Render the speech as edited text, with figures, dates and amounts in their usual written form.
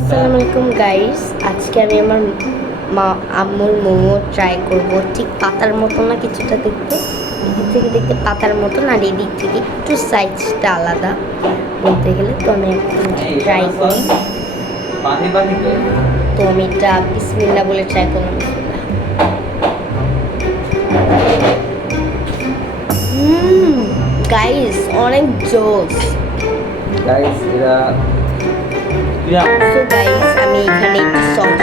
আসসালামু আলাইকুম গাইস, আজকে আমি আমার আম্মুর মোমো ট্রাই করব। ঠিক পাতার মতো না, কিছুটা দেখতে এদিক থেকে দেখতে পাতার মতন, আর এদিক থেকে একটু সাইজটা আলাদা বলতে গেলে। তো আমি এখন ট্রাই করি। তো আমি এটা বিসমিল্লাহ বলে ট্রাই করলাম। গাইস অনেক জোস। গাইস এরা সো গাইস আমি এখানে একটু সস